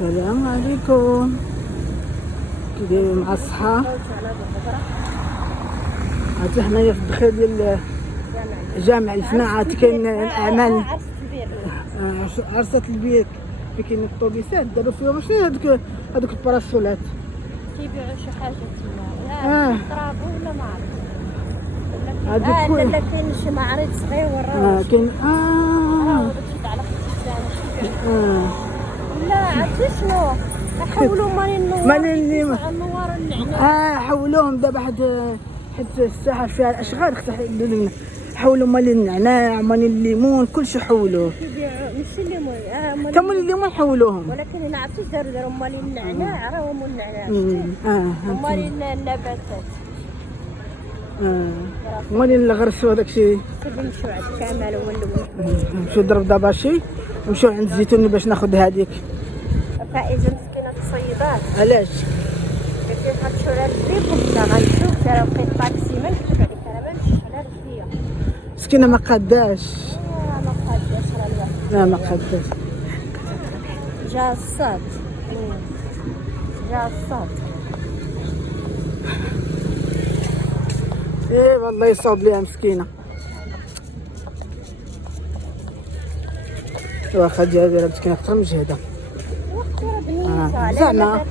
السلام عليكم. كي دايرين مع الصحة؟ عرفتي حنايا في الدخيل ديال جامع الجماعات كاين الاعمال عرسة البيك اللي كاين الطوبيسات داروا فيهم شنو هذوك الباراسولات كيبيعوا شي حاجه تما طرابو ولا ما عرفت هذوك لا كاين شي معرض صغير كاين داكشي تاع لا عرفتي شنو حولوا مالين النوار النعناع حولوهم دابا حيت الساحه فيها الاشغال خصها يديروا لنا حولوا مال النعناع مال الليمون كلشي حولوه كيبيعوا ماشي الليمون كمل الليمون حولوهم ولكن انا عرفتي داروا مال النعناع راهم النعناع مال النباتات مال الغرسو داكشي نمشيو عند كمال هو الاول نمشيو نضرب داباشي ونمشيو عند الزيتون باش ناخذ هذيك فائزه مسكينه الصيدات علاش قلت لها غنمشيو على رجليك وبدا غنشوف راه بقيت طاكسي ما نكتب عليك انا ما نمشيش على رجليا مسكينه ما قاداش ما قاداش راه الواحد لا ما قاداش جا الصاد ايه والله يصوب ليها مسكينه واخا جابره مسكينه اكثر مجهده زعما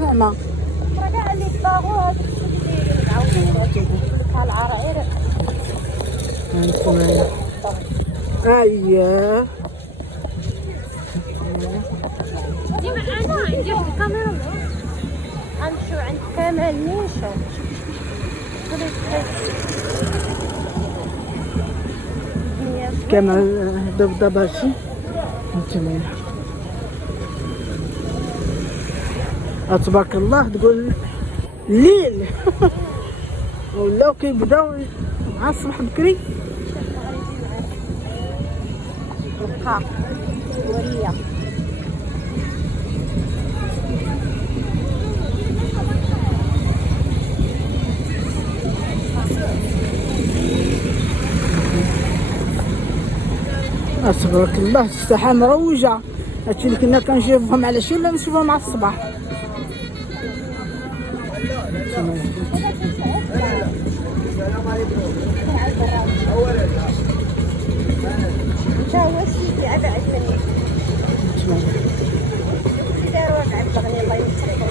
زعما راه كاع اللي طاغوا هذاك الشيء اللي معاودين بحال العراعير هانتوما اييه ديما انا عندي واحد الكاميرا غنمشيو عند كمال نيشان كمال دبدباشي هانتوما تبارك الله تقول الليل ولاو كيبداو مع الصباح بكري القاع وريه تبارك الله الساحه مروجه هادشي اللي كنا كنشوفهم على شي لا نشوفهم مع الصباح انت هو سيدي هذا عجبني داروا عبد الغني الله يسلمك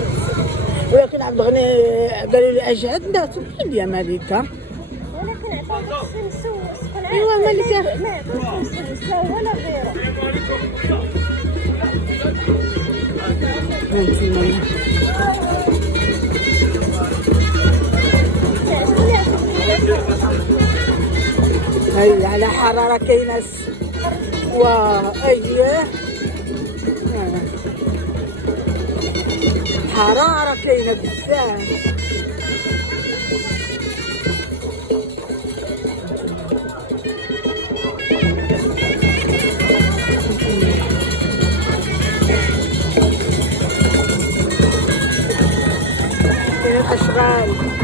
ولكن عبد الغني قالوا لي اجي عندنا تبين يا مالكه ولكن عطاك السمسوس ايوا مالكه ما السمسوس ولا غيره هاي على حرارة كاينة اييه حرارة كاينة بزاف كاين الاشغال